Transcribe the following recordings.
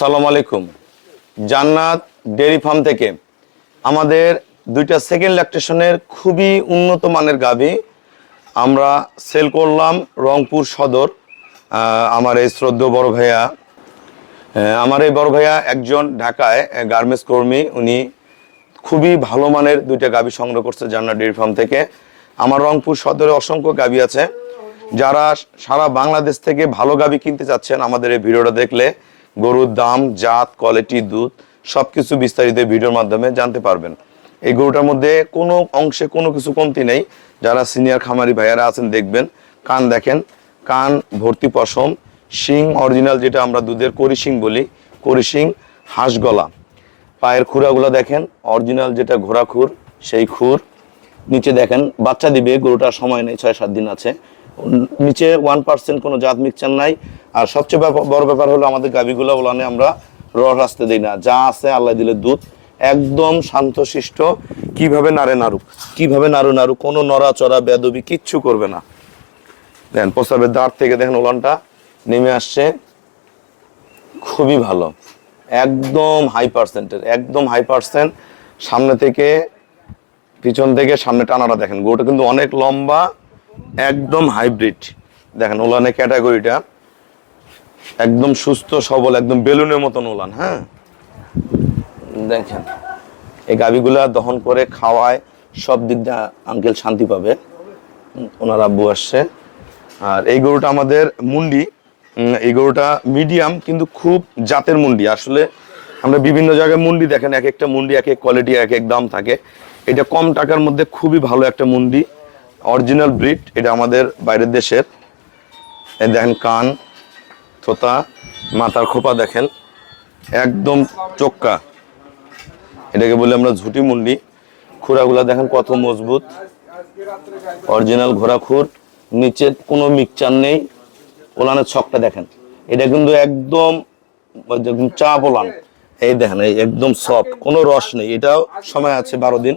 আসসালামু আলাইকুম। জান্নাত ডেয়ারি ফার্ম থেকে আমাদের দুইটা সেকেন্ড ল্যাকটেশনের খুবই উন্নত মানের গাভী আমরা সেল করলাম রংপুর সদর। আমার এই শ্রদ্ধেয় বড় ভাইয়া, আমার এই বড় ভাইয়া একজন ঢাকায় গার্মেন্টস কর্মী। উনি খুবই ভালো মানের দুইটা গাভী সংগ্রহ করছে জান্নাত ডেয়ারি ফার্ম থেকে। আমার রংপুর সদরে অসংখ্য গাভী আছে। যারা সারা বাংলাদেশ থেকে ভালো গাভী কিনতে চাচ্ছেন, আমাদের এই ভিডিওটা দেখলে গরুর দাম, জাত, কোয়ালিটি, দুধ সবকিছু বিস্তারিত ভিডিওর মাধ্যমে জানতে পারবেন। এই গরুটার মধ্যে কোনো অংশে কোনো কিছু কমতি নেই। যারা সিনিয়র খামারি ভাইয়ারা আছেন দেখবেন, কান দেখেন, কান ভর্তি পশম, শিং অরিজিনাল, যেটা আমরা দুধের করি শিং বলি, করি শিং, হাঁস গলা। পায়ের খুরাগুলো দেখেন অরিজিনাল, যেটা ঘোড়া খুর সেই খুর। নিচে দেখেন বাচ্চা দিবে, গরুটার সময় নেই, 6-7 দিন আছে। নিচে 1% কোনো জাত মিক্সচার নাই। আর সবচেয়ে বড় ব্যাপার হলো আমাদের গাভীগুলো ওলানে আমরা রস আসতে দিই না, যা আছে আল্লাহ দিলে দুধ একদম শান্তশিষ্ট। কিভাবে নাড়ু কোনো নড়াচড়া বেদবি কিচ্ছু করবে না। দেখেন প্রস্রাবের দাঁড় থেকে দেখেন ওলানটা নেমে আসছে, খুবই ভালো, একদম হাই পার্সেন্ট। সামনে থেকে পিছন থেকে সামনে টানাটা দেখেন, গরুটা কিন্তু অনেক লম্বা, একদম হাইব্রিড। দেখেন ওলানের ক্যাটাগরিটা একদম সুস্থ সবল, একদম বেলুনের মতন ওলান। হ্যাঁ, দেখেন এই গাভীগুলা দহন করে খাওয়ায় সব দিক দিয়ে আঙ্কেল শান্তি পাবে। ওনার আব্বু আসছে। আর এই গরুটা আমাদের মুন্ডি, এই গরুটা মিডিয়াম কিন্তু খুব জাতের মুন্ডি। আসলে আমরা বিভিন্ন জায়গায় মুন্ডি দেখেন, এক একটা মুন্ডি এক এক কোয়ালিটি, এক এক দাম থাকে। এটা কম টাকার মধ্যে খুবই ভালো একটা মুন্ডি, অরিজিনাল ব্রিড। এটা আমাদের বাইরের দেশের। দেখেন কান, থোতা, মাথার খোপা দেখেন একদম চোক্কা, এটাকে বলি আমরা ঝুটি মুন্ডি। খুরাগুলা দেখেন কত মজবুত, অরিজিনাল ঘোড়া খুর, নিচে কোনো মিক্সচার নেই। ওলানের ছকটা দেখেন, এটা কিন্তু একদম চাপ ওলান। এই দেখেন এই একদম সফট, কোনো রস নেই। এটাও সময় আছে 12 দিন,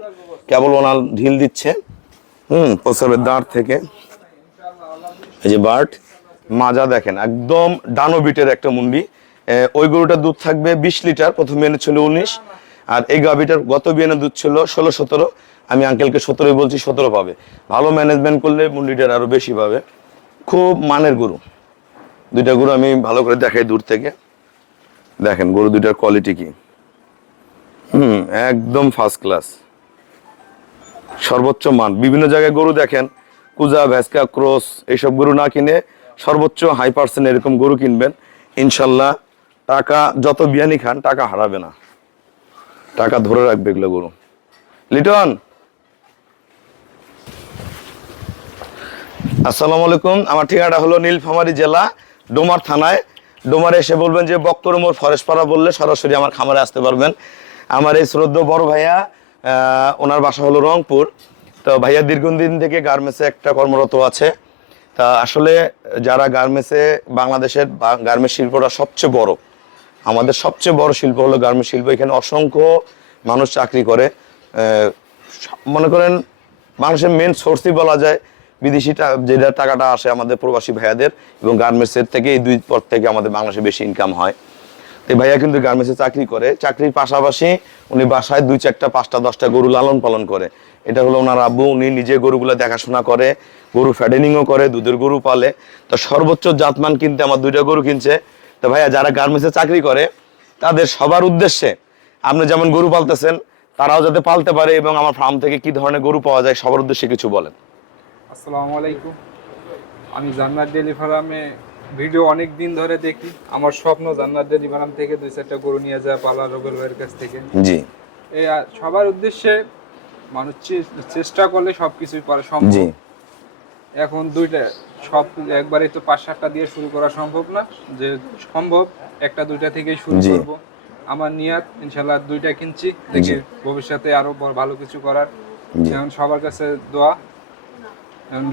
কেবল ওনার ঢিল দিচ্ছে। প্রস্রাবের দাঁড় থেকে এই যে বার্ড মাজা দেখেন, একদম ডানোবিটের একটা মুন্ডি। ওই গরুটার দুধ থাকবে 20 লিটার, প্রথম বিয়ানে ছিল 19। আর এই গাভীটার গত বিয়ানে দুধ ছিল 16-17। আমি আঙ্কেলকে 17 বলছি, 17 পাবে। ভালো ম্যানেজমেন্ট করলে মুন্ডিটার আরো বেশি পাবে। খুব মানের গরু দুইটা। গরু আমি ভালো করে দেখাই দূর থেকে, দেখেন গরু দুইটার কোয়ালিটি কি। একদম ফার্স্ট ক্লাস, সর্বোচ্চ মান। বিভিন্ন জায়গায় গরু দেখেন কুজা, ভ্যাসকা, ক্রস, এইসব গরু না কিনে সর্বোচ্চ হাই পার্সেন্ট এরকম গরু কিনবেন। ইনশাল্লাহ টাকা যত বিয়ানি খান টাকা হারাবে না, টাকা ধরে রাখবে এগুলো গরু। লিটন, আসসালামু আলাইকুম। আমার ঠিকানাটা হলো নীলফামারী জেলা, ডোমার থানায়। ডোমারে এসে বলবেন যে বক্তর মোড় ফরেশপাড়া, বললে সরাসরি আমার খামারে আসতে পারবেন। আমার এই শ্রদ্ধেয় বড় ভাইয়া, ওনার বাসা হলো রংপুর। তো ভাইয়া দীর্ঘদিন থেকে গার্মেন্টসে একটা কর্মরত আছে। তা আসলে যারা গার্মেন্টসে, বাংলাদেশের গার্মেন্টস শিল্পটা সবচেয়ে বড়, আমাদের সবচেয়ে বড় শিল্প হলো গার্মেন্টস শিল্প। এখানে অসংখ্য মানুষ চাকরি করে। মনে করেন মানুষের মেন সোর্সই বলা যায় বিদেশি, যেটা টাকাটা আসে আমাদের প্রবাসী ভাইয়াদের, এবং গার্মেন্টসের থেকে এই দুই পথ থেকে আমাদের বাংলাদেশে বেশি ইনকাম হয়। তো ভাইয়া কিন্তু গার্মেন্টসে চাকরি করে, চাকরির পাশাপাশি উনি বাসায় 2, 4, 5টা 10টা গরু লালন পালন করে। এটা হলো ওনার আব্বু। উনি নিজে গরুগুলো দেখাশোনা করে, গরু ফ্যাটেনিংও করে, দুধের গরু পালে। তো সর্বোচ্চ জাতমান কিনতে আমার 2টা গরু কিনছে। তো ভাইয়া যারা গার্মেন্টসে চাকরি করে তাদের সবার উদ্দেশ্যে, আপনি যেমন গরু পালতেছেন তারাও যাতে পালতে পারে, এবং আমার ফার্ম থেকে কি ধরনের গরু পাওয়া যায় সবার উদ্দেশ্যে কিছু বলেন। আসসালামু আলাইকুম। আমি জান্নাত ডেইরি ফার্মে ভিডিও অনেক দিন ধরে দেখি। আমার স্বপ্ন জান্নাত ডেইরি ফার্ম থেকে 2-4টা গরু নিয়ে যায় পালা, রবেল ভাইয়ের কাছ থেকে। জি, এই সবার উদ্দেশ্যে মানুষ চেষ্টা করলে সবকিছুই পারা সম্ভব। এখন দুইটা সব একবারে তো 5-7টা দিয়ে শুরু করা সম্ভব না, যে সম্ভব 1-2টা থেকেই শুরু করব। আমার নিয়ত ইনশাআল্লাহ 2টা কিনছি, দেখি ভবিষ্যতে আরো ভালো কিছু করার। এখন সবার কাছে দোয়া।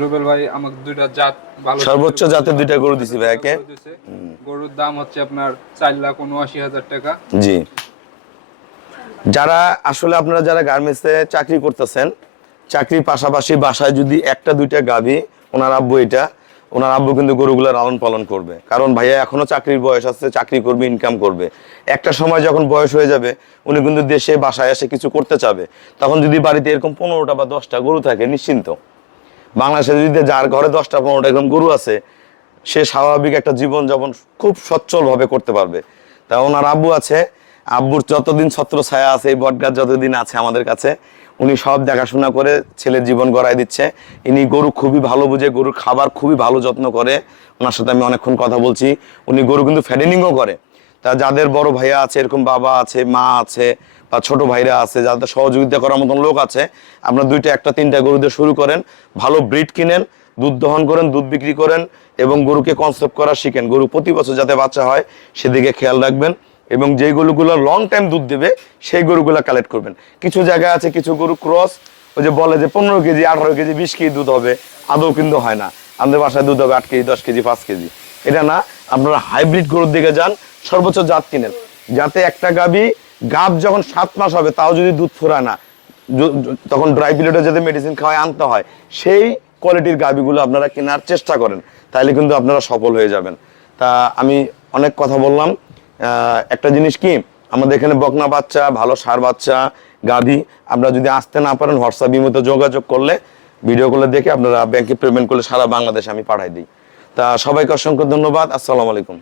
রুবেল ভাই আমাকে 2টা জাত ভালো, সর্বোচ্চ জাতের 2টা গরু দিছি ভাইয়াকে। গরুর দাম হচ্ছে আপনার 4,79,000 টাকা। জি, যারা আসলে আপনারা যারা গার্মেন্টসে চাকরি করতেছেন, চাকরির পাশাপাশি বাসায় যদি 1-2টা গাভী, ওনার আব্বু এটা ওনার আব্বু কিন্তু গরুগুলো লালন পালন করবে, কারণ ভাইয়া এখনো চাকরির বয়স আছে, চাকরি করবে, ইনকাম করবে। একটা সময় যখন বয়স হয়ে যাবে উনি কিন্তু দেশে বাসায় এসে কিছু করতে চাবে, তখন যদি বাড়িতে এরকম 15টা বা 10টা গরু থাকে নিশ্চিন্ত, বাংলাদেশে যদি যার ঘরে 10টা 15টা এরকম গরু আছে সে স্বাভাবিক একটা জীবন যাপন খুব সচ্ছলভাবে করতে পারবে। তা ওনার আব্বু আছে, আব্বুর যতদিন ছত্র ছায়া আছে, এই বটগাছ যতদিন আছে আমাদের কাছে, উনি সব দেখাশোনা করে ছেলের জীবন গড়ায় দিচ্ছে। ইনি গরু খুবই ভালো বুঝে, গরুর খাবার খুবই ভালো যত্ন করে। ওনার সাথে আমি অনেকক্ষণ কথা বলছি। উনি গরু কিন্তু ফ্যাটেনিংও করে। তা যাদের বড় ভাইয়া আছে, এরকম বাবা আছে, মা আছে, বা ছোট ভাইরা আছে, যাদের সহযোগিতা করার মতন লোক আছে, আপনার 2টা 1টা 3টা গরু দিয়ে শুরু করেন, ভালো ব্রিড কিনেন, দুধ দহন করেন, দুধ বিক্রি করেন, এবং গরুকে কনসেপ্ট করা শিখেন। গরু প্রতি বছর যাতে বাচ্চা হয় সেদিকে খেয়াল রাখবেন, এবং যেই গরুগুলো লং টাইম দুধ দেবে সেই গরুগুলো কালেক্ট করবেন। কিছু জায়গায় আছে কিছু গরু ক্রস, ওই যে বলে যে 15 কেজি 18 কেজি 20 কেজি দুধ হবে, আদৌ কিন্তু হয় না। আমাদের বাসায় দুধ হবে 8 কেজি 10 কেজি 5 কেজি, এটা না। আপনারা হাইব্রিড গরুর দিকে যান, সর্বোচ্চ জাত কিনেন, যাতে একটা গাব যখন 7 মাস হবে তাও যদি দুধ ফুরায় না, তখন ড্রাই পিরিয়ডে যাতে মেডিসিন খাওয়ায় আনতে হয়, সেই কোয়ালিটির গাবিগুলো আপনারা কেনার চেষ্টা করেন, তাহলে কিন্তু আপনারা সফল হয়ে যাবেন। তা আমি অনেক কথা বললাম। একটা জিনিস কি, আমাদের এখানে বকনা বাচ্চা, ভালো ষাঁড় বাচ্চা, গাভী আপনারা যদি আসতে না পারেন, হোয়াটসঅ্যাপ ইমোতে যোগাযোগ করলে, ভিডিও কলে দেখে আপনারা ব্যাংকে পেমেন্ট করলে সারা বাংলাদেশে আমি পাঠাই দিই। তা সবাইকে অসংখ্য ধন্যবাদ। আসসালামু আলাইকুম।